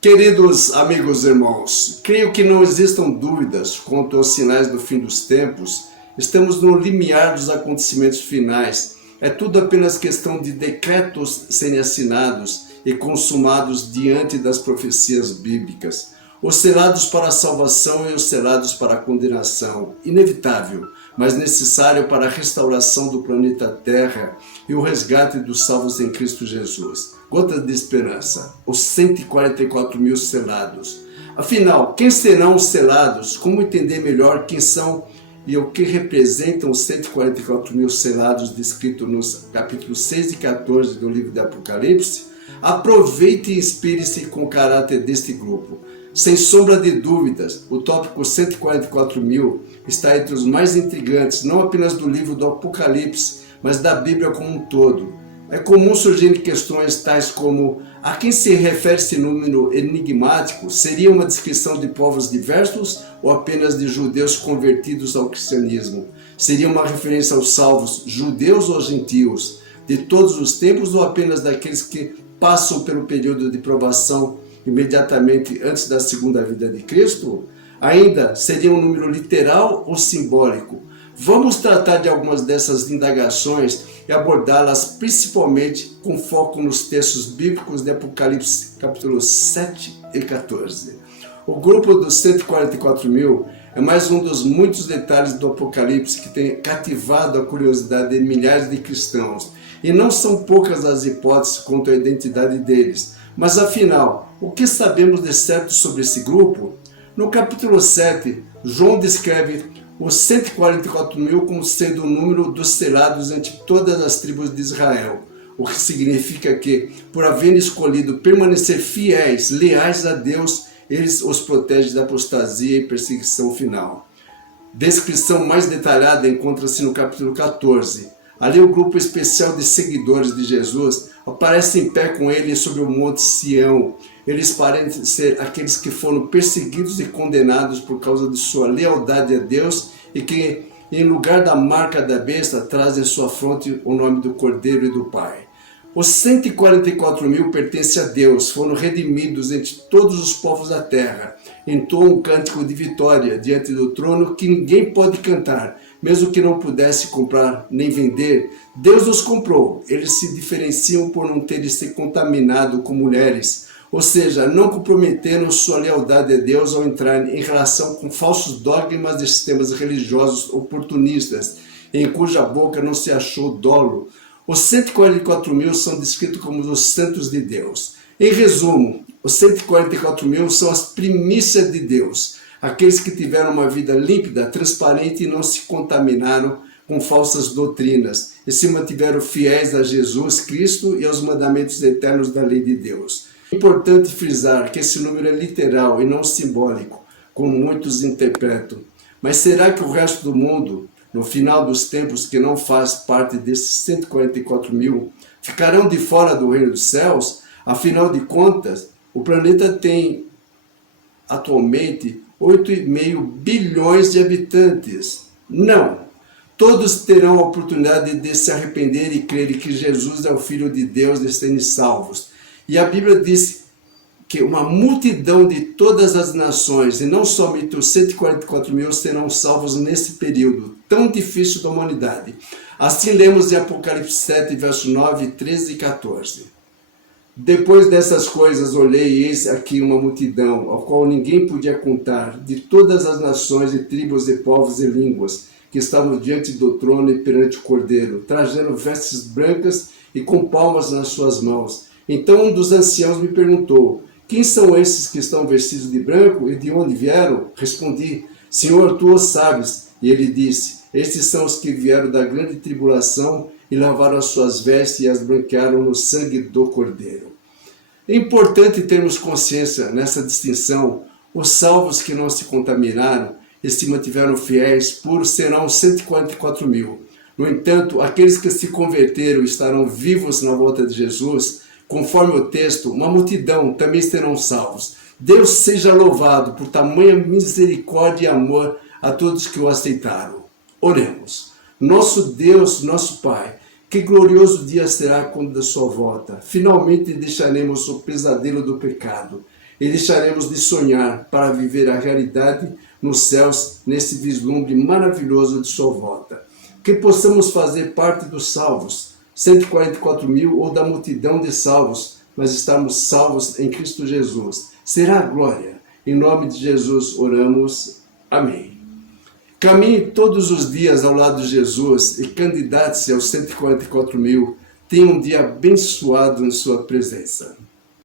Queridos amigos e irmãos, creio que não existam dúvidas quanto aos sinais do fim dos tempos. Estamos no limiar dos acontecimentos finais. É tudo apenas questão de decretos serem assinados e consumados diante das profecias bíblicas. Os selados para a salvação e os selados para a condenação. Inevitável, mas necessário para a restauração do planeta Terra e o resgate dos salvos em Cristo Jesus. Gotas de esperança, os 144 mil selados. Afinal, quem serão os selados? Como entender melhor quem são e o que representam os 144 mil selados descritos nos capítulos 6 e 14 do livro de Apocalipse? Aproveite e inspire-se com o caráter deste grupo. Sem sombra de dúvidas, o tópico 144 mil está entre os mais intrigantes, não apenas do livro do Apocalipse, mas da Bíblia como um todo. É comum surgirem questões tais como: a quem se refere esse número enigmático? Seria uma descrição de povos diversos ou apenas de judeus convertidos ao cristianismo? Seria uma referência aos salvos judeus ou gentios, de todos os tempos ou apenas daqueles que passam pelo período de provação imediatamente antes da segunda vinda de Cristo? Ainda seria um número literal ou simbólico? Vamos tratar de algumas dessas indagações e abordá-las principalmente com foco nos textos bíblicos de Apocalipse, capítulos 7 e 14. O grupo dos 144 mil é mais um dos muitos detalhes do Apocalipse que tem cativado a curiosidade de milhares de cristãos. E não são poucas as hipóteses quanto à identidade deles. Mas afinal, o que sabemos de certo sobre esse grupo? No capítulo 7, João descreve os 144 mil como sendo o número dos selados entre todas as tribos de Israel, o que significa que, por haverem escolhido permanecer fiéis, leais a Deus, eles os protegem da apostasia e perseguição final. Descrição mais detalhada encontra-se no capítulo 14. Ali o grupo especial de seguidores de Jesus aparece em pé com ele sobre o monte Sião. Eles parecem ser aqueles que foram perseguidos e condenados por causa de sua lealdade a Deus e que, em lugar da marca da besta, trazem em sua fronte o nome do Cordeiro e do Pai. Os 144 mil pertencem a Deus, foram redimidos entre todos os povos da terra. Entoam um cântico de vitória diante do trono que ninguém pode cantar, mesmo que não pudesse comprar nem vender. Deus os comprou. Eles se diferenciam por não terem se contaminado com mulheres, ou seja, não comprometeram sua lealdade a Deus ao entrar em relação com falsos dogmas de sistemas religiosos oportunistas, em cuja boca não se achou dolo. Os 144 mil são descritos como os santos de Deus. Em resumo, os 144 mil são as primícias de Deus, aqueles que tiveram uma vida límpida, transparente e não se contaminaram com falsas doutrinas, e se mantiveram fiéis a Jesus Cristo e aos mandamentos eternos da lei de Deus. É importante frisar que esse número é literal e não simbólico, como muitos interpretam. Mas será que o resto do mundo, no final dos tempos, que não faz parte desses 144 mil, ficarão de fora do reino dos céus? Afinal de contas, o planeta tem atualmente 8,5 bilhões de habitantes. Não! Todos terão a oportunidade de se arrepender e crer que Jesus é o Filho de Deus e serem salvos. E a Bíblia diz que uma multidão de todas as nações, e não somente os 144 mil, serão salvos nesse período tão difícil da humanidade. Assim lemos em Apocalipse 7, verso 9, 13 e 14. Depois dessas coisas olhei e eis aqui uma multidão, a qual ninguém podia contar, de todas as nações e tribos e povos e línguas, que estavam diante do trono e perante o Cordeiro, trajando vestes brancas e com palmas nas suas mãos. Então um dos anciãos me perguntou: quem são esses que estão vestidos de branco e de onde vieram? Respondi: Senhor, tu o sabes. E ele disse: estes são os que vieram da grande tribulação e lavaram as suas vestes e as branquearam no sangue do Cordeiro. É importante termos consciência nessa distinção. Os salvos que não se contaminaram e se mantiveram fiéis, puros, serão 144 mil. No entanto, aqueles que se converteram estarão vivos na volta de Jesus. Conforme o texto, uma multidão também serão salvos. Deus seja louvado por tamanha misericórdia e amor a todos que o aceitaram. Oremos. Nosso Deus, nosso Pai, que glorioso dia será quando da sua volta. Finalmente deixaremos o pesadelo do pecado e deixaremos de sonhar para viver a realidade nos céus, nesse vislumbre maravilhoso de sua volta. Que possamos fazer parte dos salvos, 144 mil ou da multidão de salvos, mas estarmos salvos em Cristo Jesus. Será a glória. Em nome de Jesus oramos. Amém. Caminhe todos os dias ao lado de Jesus e candidate-se aos 144 mil. Tenha um dia abençoado em sua presença.